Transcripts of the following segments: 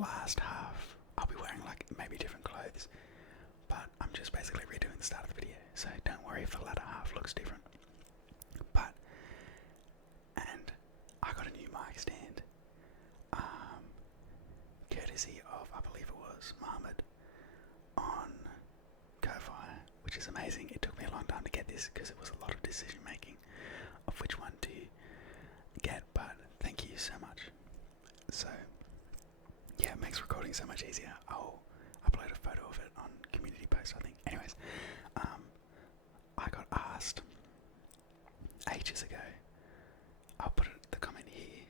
last half, I'll be wearing like maybe different clothes, but I'm just basically redoing the start of the video, so don't worry if the latter half looks different. But, and I got a new mic stand, courtesy of, I believe it was Mohammed on Ko-Fi, which is amazing. It took me a long time to get this because it was a lot of decision making of which one to get, but thank you so much. So yeah, it makes recording so much easier. I'll upload a photo of it on community post, I think. Anyways, I got asked ages ago, I'll put the comment here,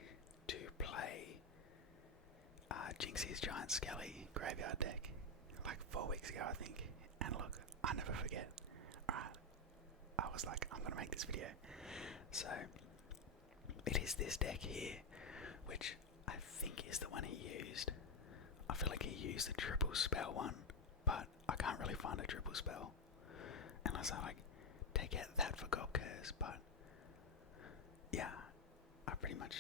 to play Jynxzi's Giant Skelly Graveyard deck like 4 weeks ago, I think. And look, I never forget. Alright, I was like, I'm gonna make this video. So it is this deck here, which I think is the one he used. I feel like he used the triple spell one, but I can't really find a triple spell unless I like take out that for Gold Curse. But yeah, I pretty much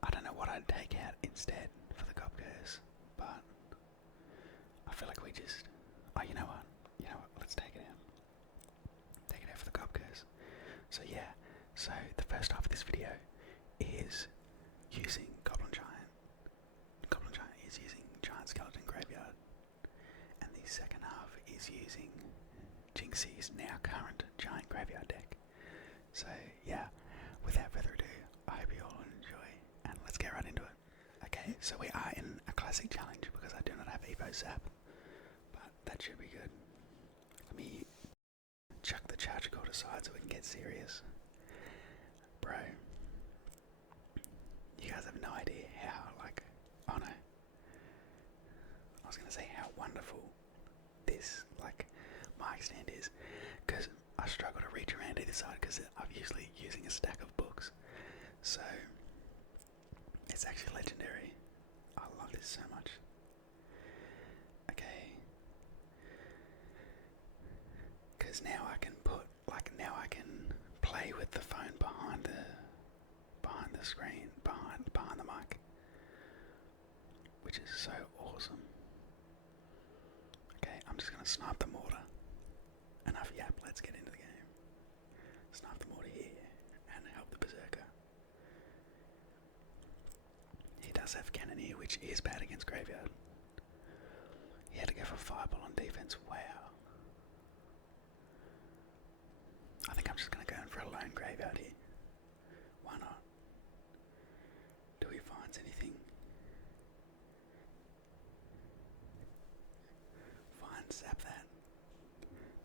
I don't know what I'd take out instead for the Gold Curse, but I feel like we just, oh, you know what, let's take it out. Take it out for the Gold Curse. So yeah, so the first half of this video is using Goblin Giant. Goblin Giant is using Giant Skeleton Graveyard, and the second half is using Jynxzi's now current Giant Graveyard deck. So yeah, without further ado, I hope you all enjoy, and let's get right into it. Okay, so we are in a classic challenge because I do not have Evo Zap, but that should be good. Let me chuck the charge cord aside so we can get serious. Bro, you guys have no idea how, like, oh no, I was gonna say how wonderful this, like, mic stand is, because I struggle to reach around either side because I'm usually using a stack of books, so it's actually legendary. I love this so much. Okay, because now I can put, like, now I can play with the phone behind the screen, behind the mic, which is so awesome. Okay, I'm just gonna snipe the mortar. Enough yap, let's get into the game. Snipe the mortar here and help the berserker. He does have Cannoneer, which is bad against Graveyard. He had to go for Fireball on defense. Wow. I think I'm just gonna go in for a lone Graveyard here. Why not? Do he find anything? Fine, zap that.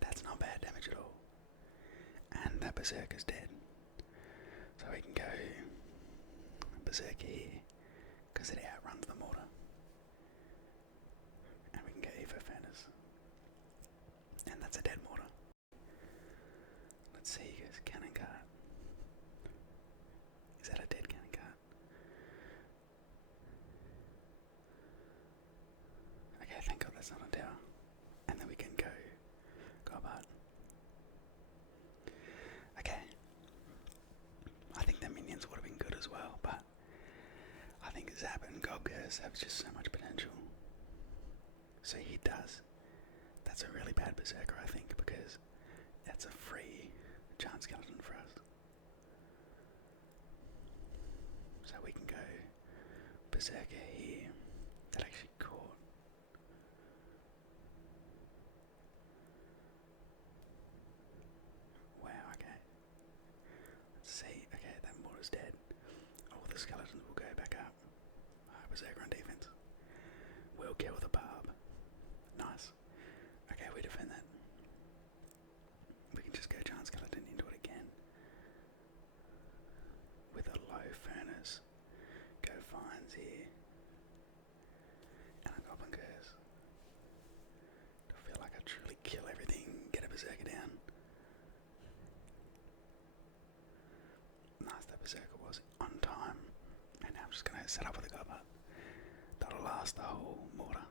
That's not bad damage at all. And that Berserker's dead. So we can go Berserker here, because it outruns the mortar. And we can go Evo Furnace. And that's a dead mortar. Let's see, he goes Cannon Cart. Is that a dead Cannon Cart? Okay, thank God that's not a tower. And then we can go Gobart. Okay. I think the minions would have been good as well, but I think Zap and Gold Curse have just so much potential. So he does. That's a really bad Berserker, I think, because that's a free Giant Skeleton for us. So we can go Berserker here. That actually caught. Wow, okay. Let's see. Okay, that mortar's dead. All the skeletons will go back up. Berserker on defense. We'll kill the barb. Nice. Okay, we defend that. We can just go Giant Skeleton into it again. With a low furnace. Go Vines here. And a Goblin Curse. I feel like I truly kill everything, get a Berserker down. Nice, that Berserker was on time. And now I'm just going to set up with a Gobart. That'll last the whole mortar.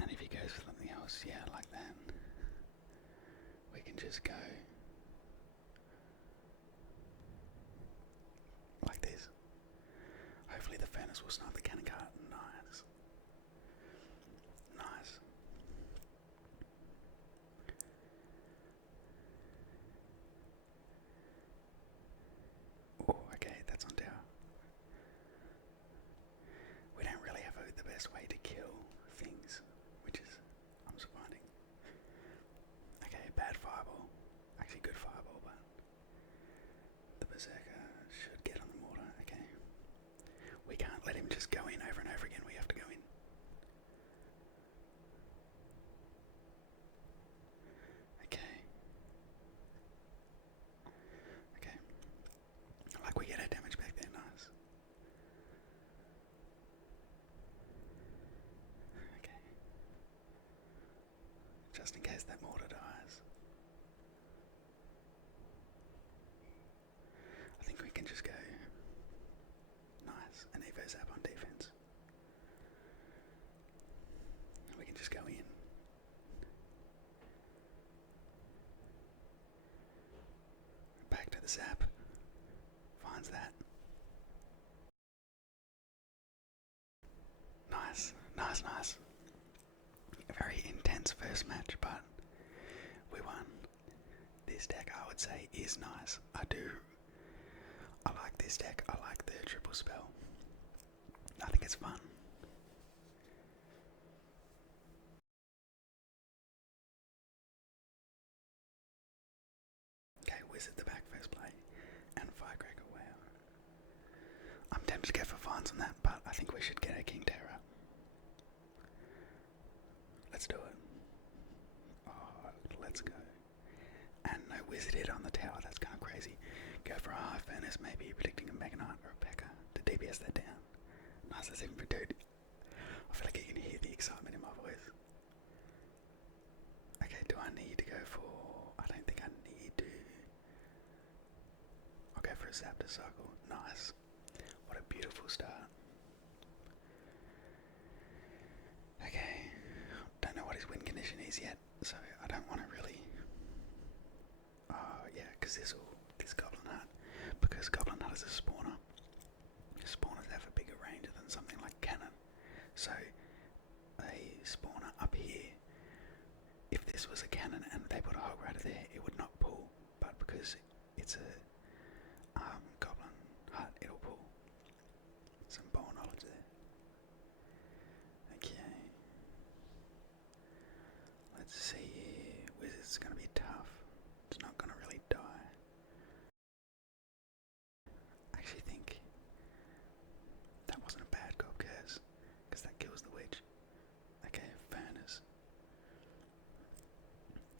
And if he goes for something else, yeah, like that, we can just go as well snipe the cannon cart. Nice. Nice. Oh, okay, that's on tower. We don't really have the best way to kill things, which is, I'm finding. Okay, bad fireball. Actually good fireball, but the berserker should get on the mortar. Okay. We can't let him just go in over and over again. We have to go in. Okay. Okay. Like we get our damage back there, nice. Okay. Just in case that mortar dies. I think we can just go. Nice. An Evo Zap on defense. And we can just go in. Back to the Zap. Finds that. Nice. Nice, nice. A very intense first match, but we won. This deck, I would say, is nice. I like this deck. I like the triple spell. I think it's fun. Okay, Wizard the back first play. And Firecracker, wow. I'm tempted to go for fines on that, but I think we should get a King Terror. Let's do it. Oh, let's go. And no Wizard hit on the tower, that's kind of crazy. Go for a High Furnace, maybe predicting a Mega Knight or a P.E.K.K.A. to DPS that down. Nice, that's even for dude. I feel like you can hear the excitement in my voice. Okay, do I need to go for... I don't think I need to. I'll go for a Zapdos Cycle. Nice. What a beautiful start. Okay, don't know what his win condition is yet, so I don't want to really... yeah, because this Goblin Hut, because Goblin Hut is a spawner. Spawners have a bigger range than something like Cannon. So, a spawner up here, if this was a cannon and they put a hog rider there, it would not pull. But because it's a Goblin Hut, it'll pull. Some ball knowledge there. Okay. Let's see here. Wizard's gonna be tough. It's not gonna really die. I actually think that wasn't a bad gob curse, because that kills the witch. Okay, Furnace.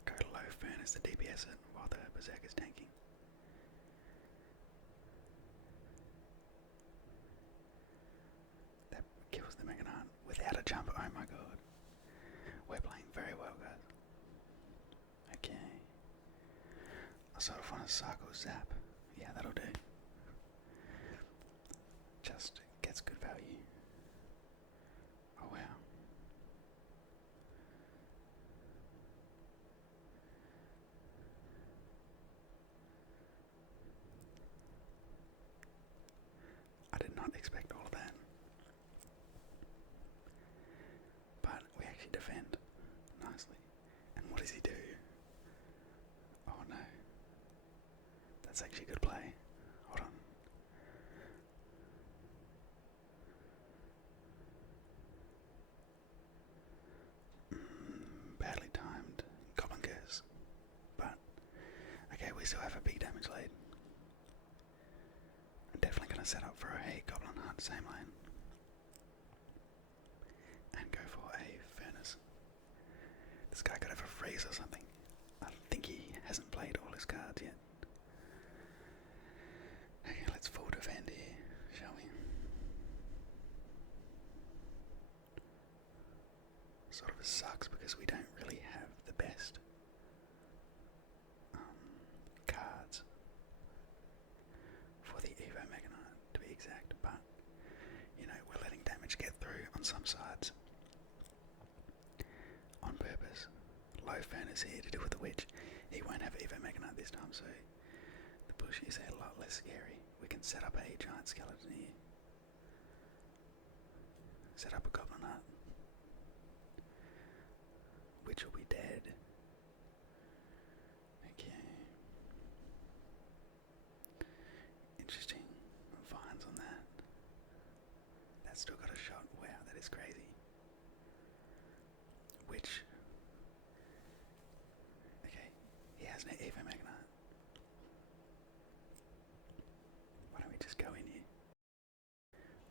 Go low Furnace to DPS it while the Berserker's tanking. That kills the Mega Knight without a jump. Oh my god. We're playing very well, guys. Okay. I sort of want to cycle Zap. Yeah, that'll do. Just gets good value. Oh wow. I did not expect all of that. But we actually defend nicely. And what does he do? Oh no. That's actually a good play. Hold on. Badly timed Goblin Curse. But, okay, we still have a big damage lead. I'm definitely going to set up for a Goblin Hunt, same lane. And go for a Furnace. This guy could have a freeze or something. I think he hasn't played all his cards yet. Okay, let's full defend here, shall we? Sort of sucks because we don't really have the best cards for the Evo Mega Knight, to be exact, but you know, we're letting damage get through on some sides on purpose. Low Furnace here to deal with the witch. He won't have Evo Mega Knight this time, so the bush is a lot less scary. We can set up a giant skeleton here. Set up a goblin hut, which will be dead. Okay. Interesting. Vines on that. That's still got a shot. Wow, that is crazy. Which... Okay, he has an Evo Magnet. Why don't we just go in here?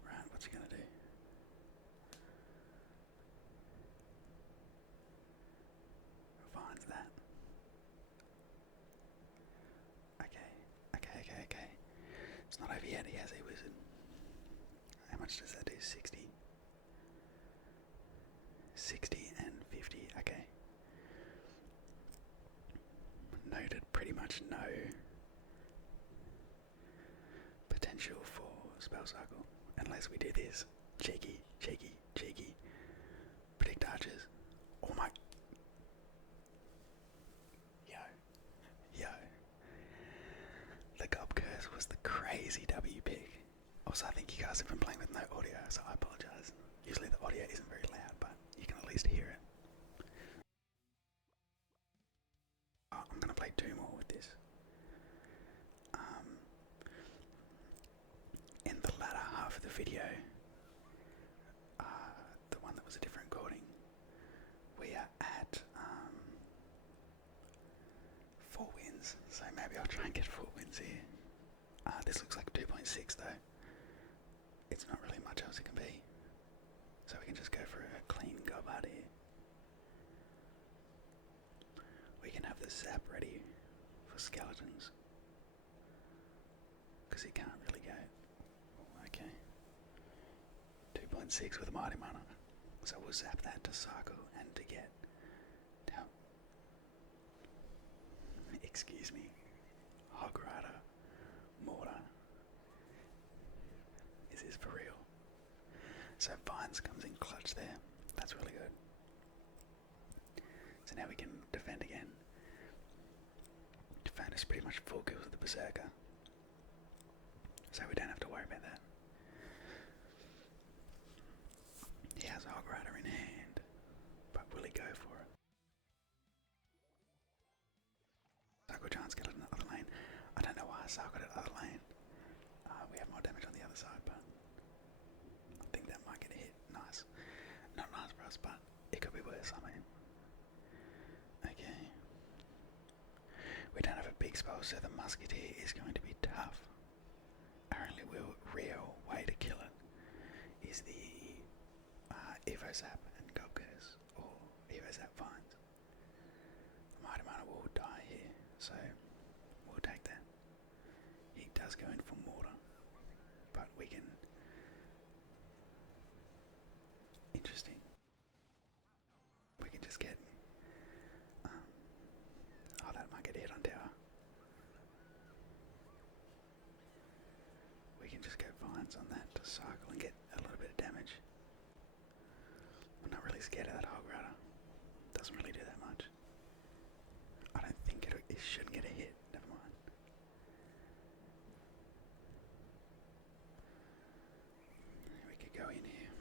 Right, what's he gonna do? Finds that. Okay. It's not over yet, he has a wizard. How much does that do? 60? 60 and 50, okay. Noted, pretty much no potential for spell cycle. Unless we do this. Cheeky. Predict archers. Oh my... Yo. The Gob Curse was the crazy W pick. Also, I think you guys have been playing with no audio, so I apologise. Usually the audio isn't very loud, but you can at least hear it. Oh, I'm gonna play 2 more with this. In the latter half of the video, the one that was a different recording, we are at 4 wins, so maybe I'll try and get 4 wins here. This looks like 2.6 though. It's not really much else it can be, so we can just go for a clean gob out here. We can have the zap ready for skeletons, because he can't really go. Okay. 2.6 with a mighty mana. So we'll zap that to cycle and to get down. Excuse me. Hog Rider. Mortar. Is this for real? So Vines comes in clutch there. That's really good. So now we can defend again. Defend is pretty much full kills with the Berserker. So we don't have to worry about that. He has a Hog Rider in hand, but will he go for it? Cycle Giant Skeleton in the other lane. I don't know why I cycled it other lane. We have more damage on the other side, but I think that might get a hit. Nice. Not nice for us, but it could be worse, I mean. Okay. We don't have a big spell, so the Musketeer is going to be tough. Our only real way to kill it is the Evo Zap and Gob Curse, or Evo Zap Vines. Mighty Mana will die here, so we'll take that. He does go in for Mortar, but we can... Interesting. We can just get... oh, that might get a hit on tower. We can just go Vines on that to cycle and get a little bit of damage. I'm not really scared of that Hog Rider. Doesn't really do that much. I don't think it shouldn't get a hit. Never mind. We could go in here.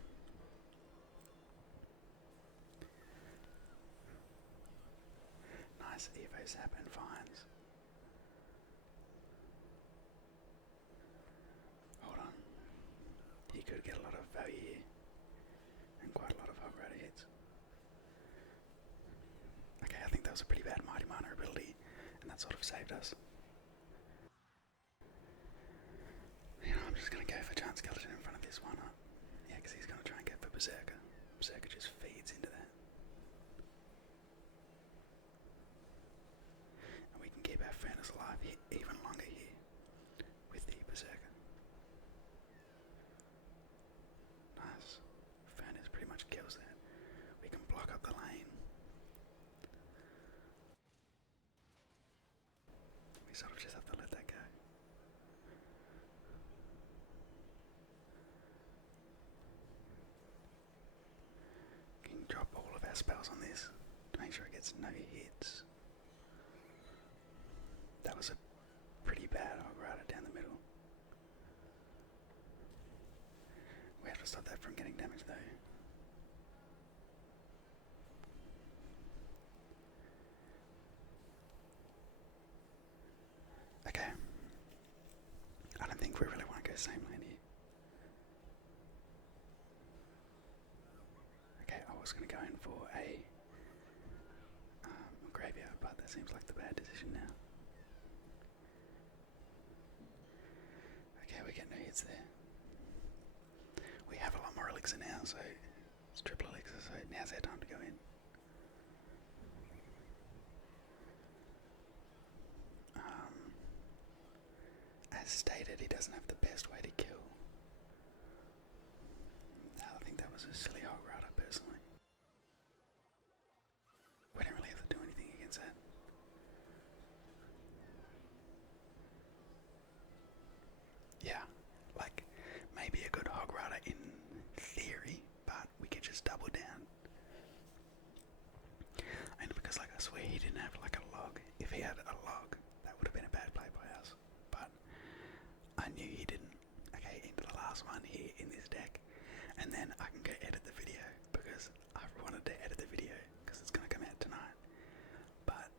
Nice Evo Zap and Vines. Hold on. He could get a lot of value here. And quite a lot of Hog Rider hits. Okay, I think that was a pretty bad Mighty Mana ability, and that sort of saved us. You know, I'm just gonna go for Giant Skeleton in front of this one up. Yeah, because he's gonna try and go for Berserker. Berserker just feeds into that. And we can keep our Furnace alive even longer here with the Berserker. Nice. Furnace pretty much kills that. We can block up the lane. We sort of just have to let that go. Can drop all of our spells on this to make sure it gets no hits. That was a pretty bad Hog Rider down the middle. We have to stop that from getting damage though. seems like the bad decision now. Okay, we get no hits there. We have a lot more elixir now, so it's triple elixir, so now's our time to go in. As stated, he doesn't have the best way to kill. I think that was a silly hog rider, personally. We don't really have to do anything against that. Yeah, like, maybe a good hog rider in theory, but we could just double down. And because, like, I swear he didn't have, like, a log. If he had a log, that would have been a bad play by us. But I knew he didn't. Okay, into the last one here in this deck. And then I can go edit the video, because I wanted to edit the video, because it's going to come out tonight. But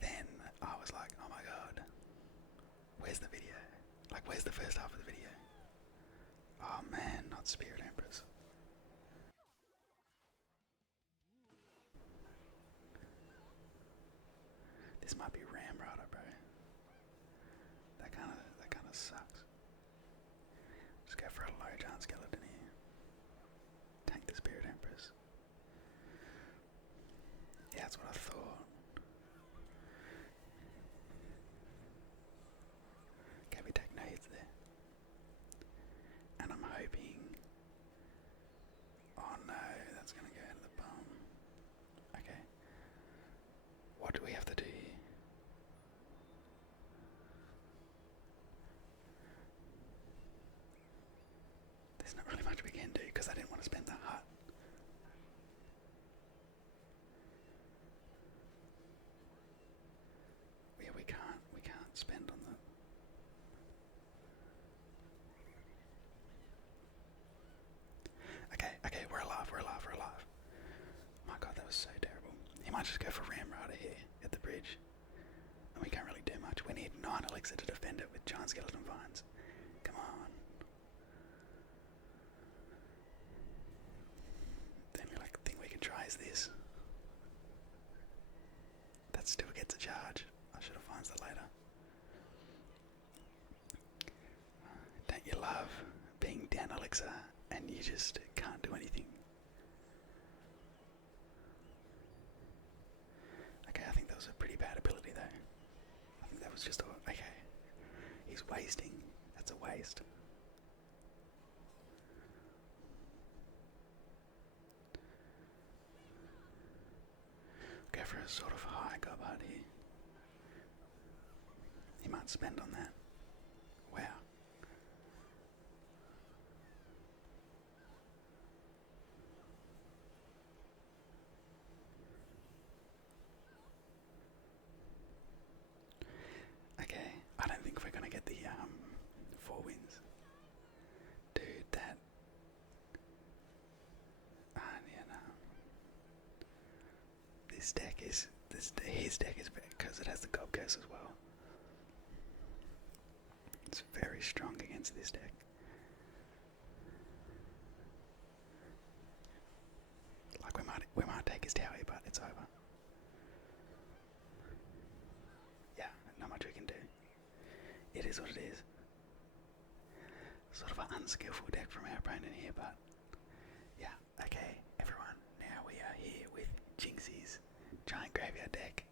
then I was like, oh my god, where's the video? Like, where's the first half of the video? Oh man, not Spirit Empress. This might be Ram Rider, bro. That kind of sucks. Just go for a low giant skeleton here. Tank the Spirit Empress. Yeah, that's what I thought. Okay, we take no hits there. And I'm hoping... Oh no, that's gonna go into the bum. Okay. What do we have to do here? There's not really much we can do, because I didn't want to spend the hut. Yeah, we can't spend on the... Okay, we're alive. My god, that was so terrible. He might just go for Ram Rider here at the bridge. And we can't really do much. We need 9 elixir to defend it with giant skeleton vines. Come on. The only thing we can try is this. That still gets a charge. I should have finds that later. Don't you love being down elixir and you just can't do anything? Okay, I think that was a pretty bad ability though. I think that was just okay. He's wasting. That's a waste. Go for a sort of high gobbard here. He might spend on that. Wow. Okay, I don't think we're gonna get the 4 wins. Dude, that... yeah, no. His deck is because it has the gob curse as well. It's very strong against this deck. Like we might take his tower, but it's over. Yeah, not much we can do. It is what it is. Sort of an unskillful deck from our opponent here, but yeah. Okay, everyone. Now we are here with Jynxzi's giant graveyard deck,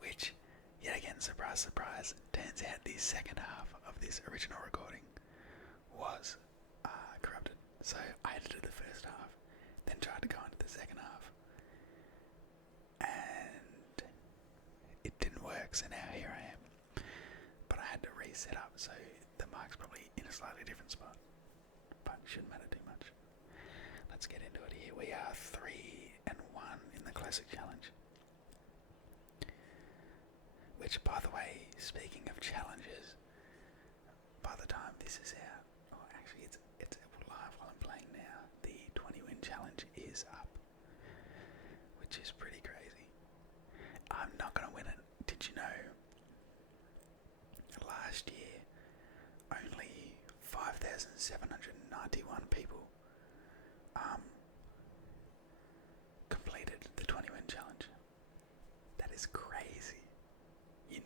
which, yet again, surprise, surprise, turns out the second half of this original recording was corrupted. So I edited the first half, then tried to go into the second half, and it didn't work, so now here I am. But I had to reset up, so the mic's probably in a slightly different spot, but shouldn't matter too much. Let's get into it here. We are 3-1 in the Classic Challenge. Which, by the way, speaking of challenges, by the time this is out, or actually it's live while I'm playing now, the 20-win challenge is up, which is pretty crazy. I'm not going to win it. Did you know, last year, only 5,791 people completed the 20-win challenge. That is crazy.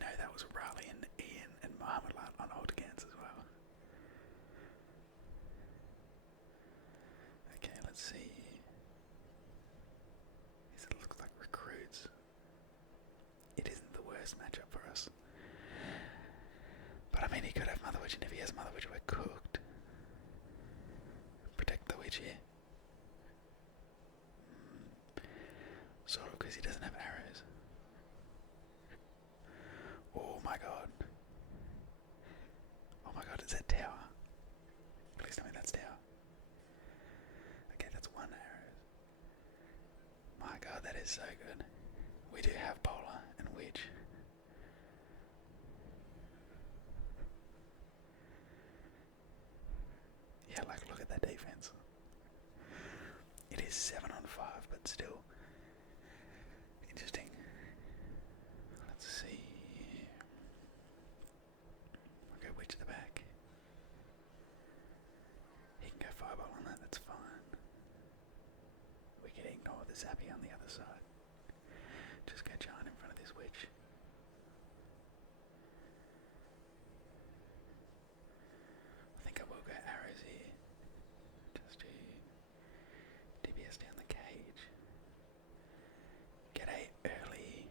know that was Raleigh and Ian and Mohammed on old against as well. Okay, let's see. These look like recruits. It isn't the worst matchup for us. But I mean, he could have Mother Witch, and if he has Mother Witch, we're cooked. Protect the Witch here. Sort of, because he doesn't have arrows. Oh my god. Oh my god, is that tower? Please tell me that's tower. Okay, that's one arrow. My god, that is so good. We do have Polar and Witch. Yeah, like, look at that defense. It is 7 on 5, but still interesting. Let's see. Okay, Witch to the back. He can go Fireball on that, that's fine. We can ignore the Zappy on the other side. Just go Giant in front of this Witch. I think I will go arrows here. Just to DPS down the cage. Get a early.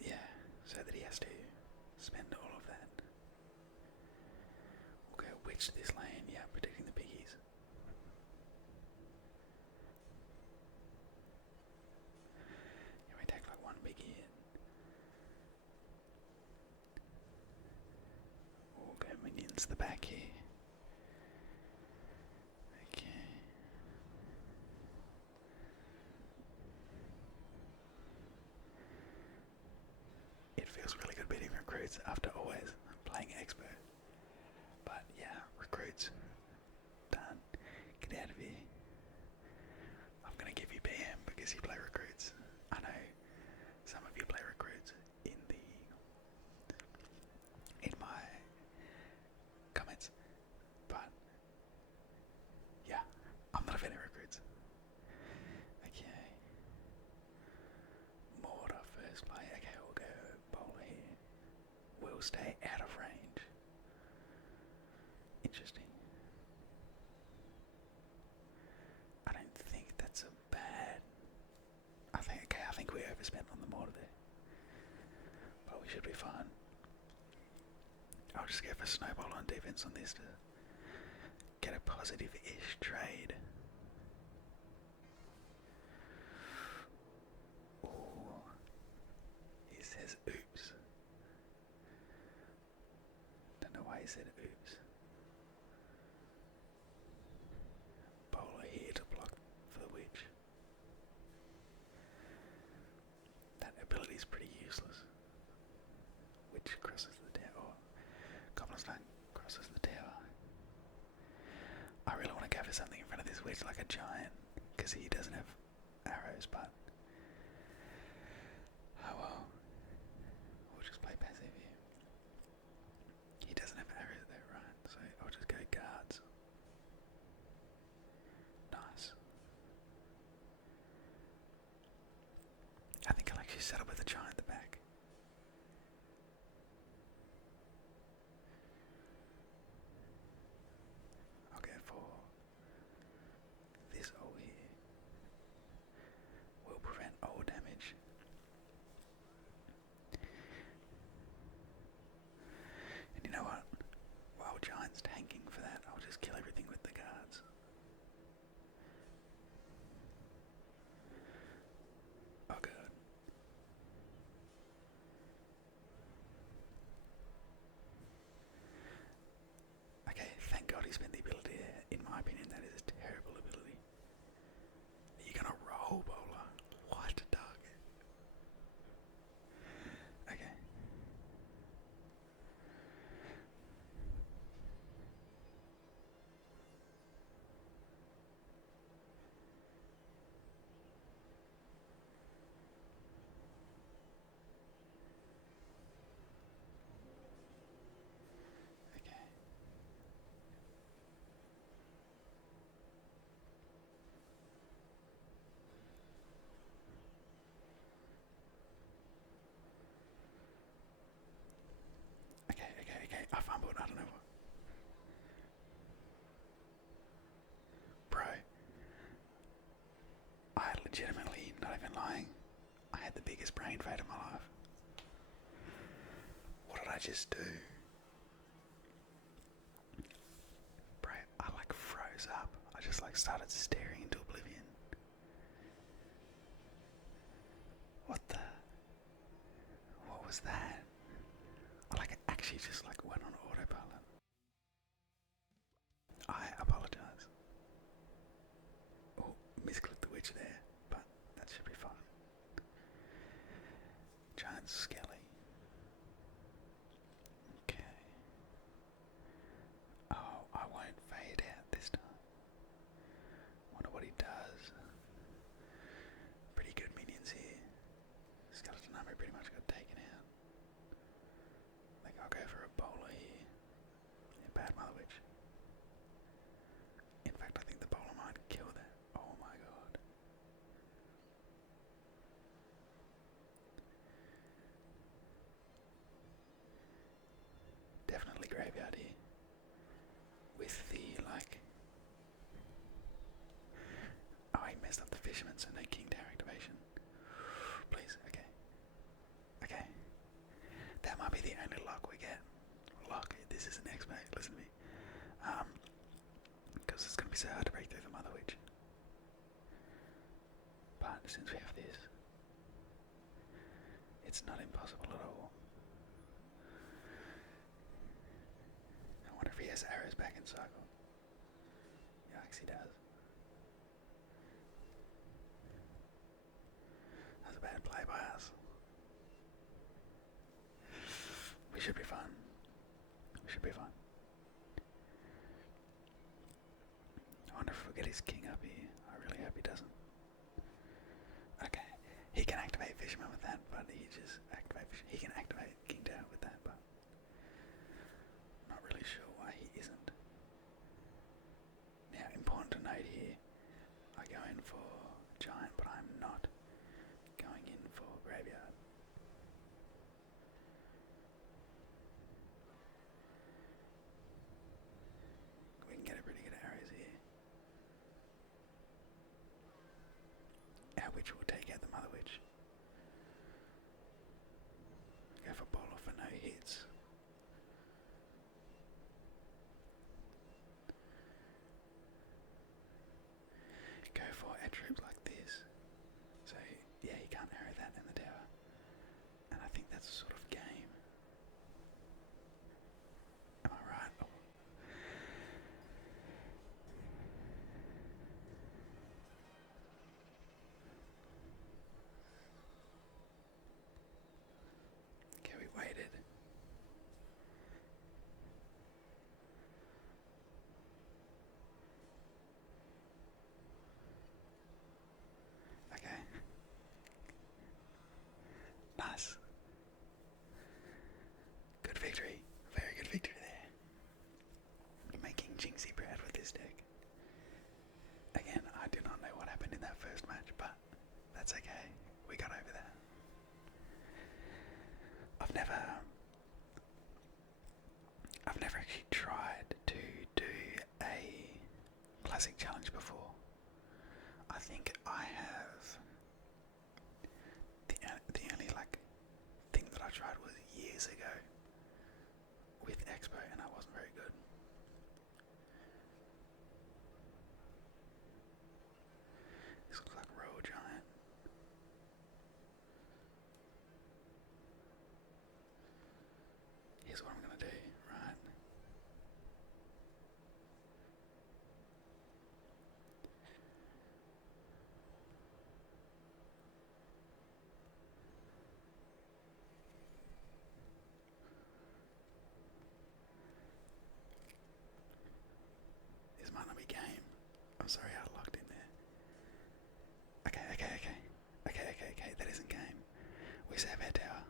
Yeah, so that he has to spend all of that. We'll go Witch this lane, yeah, protecting the piggies. Yeah, we take like one biggie hit. We'll go minions to the back here. Okay. It feels really good beating recruits after always playing expert. But yeah, recruits. Done. Get out of here. I'm gonna give you PM because you play recruits. I know some of you play recruits in my comments. But yeah, I'm not a fan of recruits. Okay. Mortar first play. Okay, we'll go Bowler here. We'll stay out of range. Interesting. I don't think that's a bad. I think we overspent on the mortar there. But we should be fine. I'll just go for Snowball on defense on this to get a positive-ish trade. Ooh. He says oops. Don't know why he said oops. Bowler here to block for the Witch. That ability is pretty useless. Witch crosses the tower. Goblinstein crosses the tower. I really want to go for something in front of this Witch like a Giant, because he doesn't have arrows, but oh well. We'll just play passive here. He doesn't have arrows though, right? So I'll just go guards. Nice. I think I'll actually settle with a Giant at the back. I'll go for this ult here. Will prevent ult damage. And you know what? While Giant's tanking for that, I'll just kill everything with the guards. Oh god. I don't know what. Bro, I legitimately, not even lying, I had the biggest brain fade of my life. What did I just do? Bro, I like froze up. I just like started staring into oblivion. What was that? I like actually just like went on autopilot. I apologize. Oh, misclicked the witch there, but that should be fine. Giant skelly. Okay. Oh, I won't fade out this time. Wonder what he does. Pretty good minions here. Skeleton armor pretty much got taken out. I think I'll go for a bowler here. Yeah, bad mother witch. In fact, I think the bowler might kill that. Oh my god. Definitely graveyard here. With the, like... Oh, he messed up the fisherman, so no king tower activation. Please, okay. Okay. That might be the only luck we get. Luck, this is an expert, listen to me. Because it's going to be so hard to break through the mother witch. But since we have this, it's not impossible at all. I wonder if he has arrows back in cycle. Yikes, he does. That's a bad play by us. We should be fine. We should be fine. I wonder if we'll get his king up here. I really hope he doesn't. Okay, he can activate Fisherman with that, but he can activate King Tower with that, but not really sure why he isn't. Now, important to note here, I go in for Giant, but I'm not going in for Graveyard. We can get a pretty good arrows here. Our witch will take out the mother witch. Go for bowler for no hits. Go for a troop like this. So yeah, he can't arrow that in the tower. And I think that's a sort of game. Am I right? Oh. Okay, we waited. Okay. Nice. Good victory. Very good victory there. You're making Jynxzi proud with this deck. Again, I do not know what happened in that first match, but that's okay. We got over that. I've never actually tried to do a classic challenge before. I think I have the only like thing that I tried was years ago with Expo, and I wasn't very good. This looks like Royal Giant. Here's what I'm gonna do, right? This might not be game. I'm sorry I locked in there. Okay. That isn't game. We save our tower.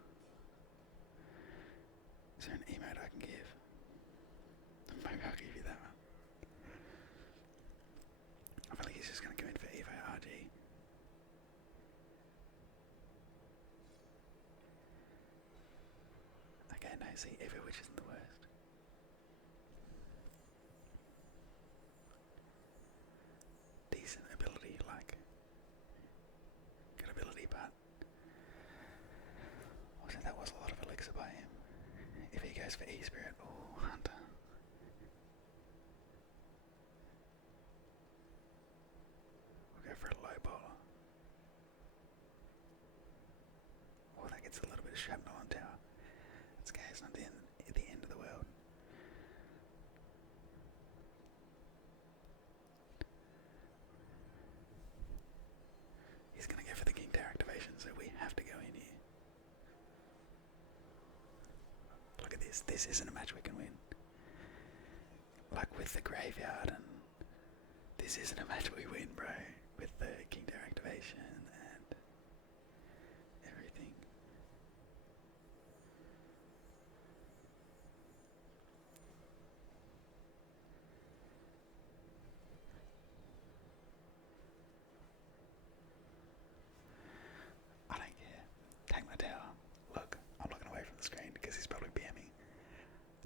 Is there an emote I can give? Maybe I'll give you that one. I feel like he's just going to go in for Evo RG. Okay, no, see, Evo which isn't the worst. goes for E-Spirit. Oh, Hunter. We'll go for a low bowler. Oh, that gets a little bit of shrapnel on tower. It's okay, it's not the end of the world. He's going to go for the King Tower activation, so we have to go in here. Look at this. This isn't a match we can win. Like with the graveyard, and this isn't a match we win, bro. With the King Tower activation and everything. I don't care. Take my tower. Look, I'm looking away from the screen because he's probably BMing.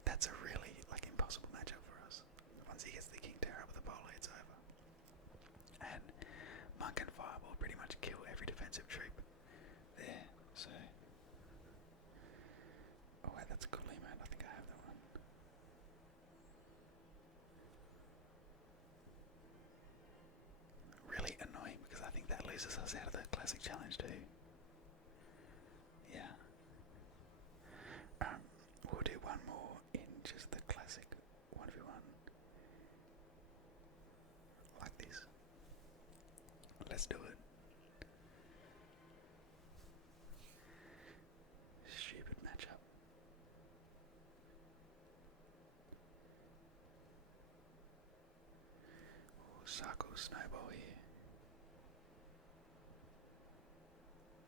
That's a really impossible matchup for us. Once he gets the King Tower with the bowler, it's over. And Monk and Fireball pretty much kill every defensive troop there. So, oh wait, that's a good mate. I think I have that one. Really annoying because I think that loses us out of the classic challenge too. Yeah. We'll do one more in just the classic 1v1. Like this. Let's do it. Stupid matchup. Circle snowball here.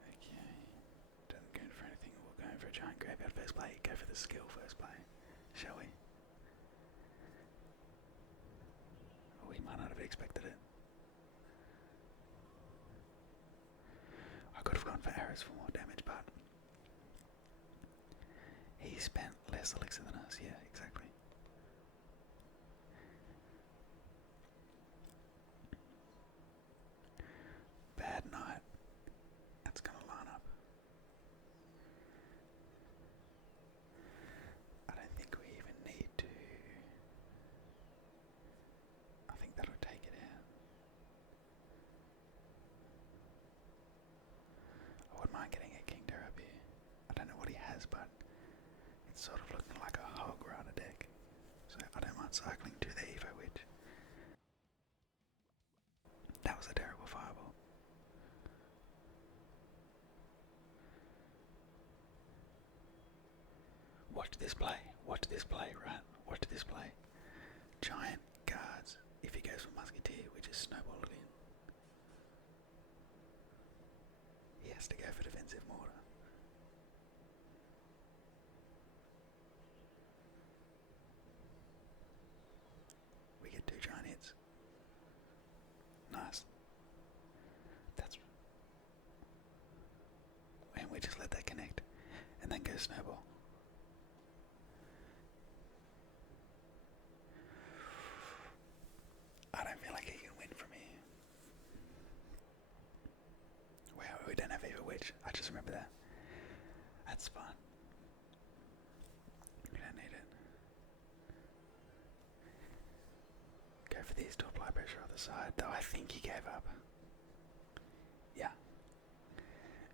Okay. Doesn't go for anything. We're going for a giant graveyard first play. Go for the skill first play. Shall we? We might not have expected it. I could have gone for arrows for more damage, but he spent less elixir than us. Yeah, exactly. Bad night. That's gonna line up. I don't think we even need to. I think that'll take it out. I wouldn't mind getting a King Tower up here. I don't know what he has, but it's sort of looking like a hog rider deck. So I don't mind cycling to the Evo Witch. That was a terrible fireball. Watch this play. Watch this play, right? Watch this play. Giant guards. If he goes for Musketeer, we just snowball it in. He has to go for defensive mortar. We get 2 giant hits. Nice. And we just let that connect. And then go snowball. I don't feel like he can win from here. Wow, we don't have Eva Witch. I just remember that. That's fine. We don't need it. Go for these to apply pressure on the side, though I think he gave up. Yeah.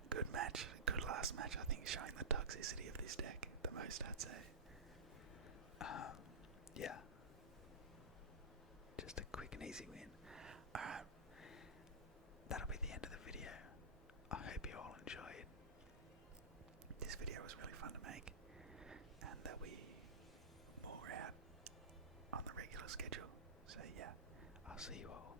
Good match. Good last match. I think showing the toxicity of this deck the most, I'd say. Yeah. Just a quick and easy win. Alright. That'll be the end of the video. I hope you all enjoyed. This video was really fun to make. And there'll be more out on the regular schedule. So yeah, I'll see you all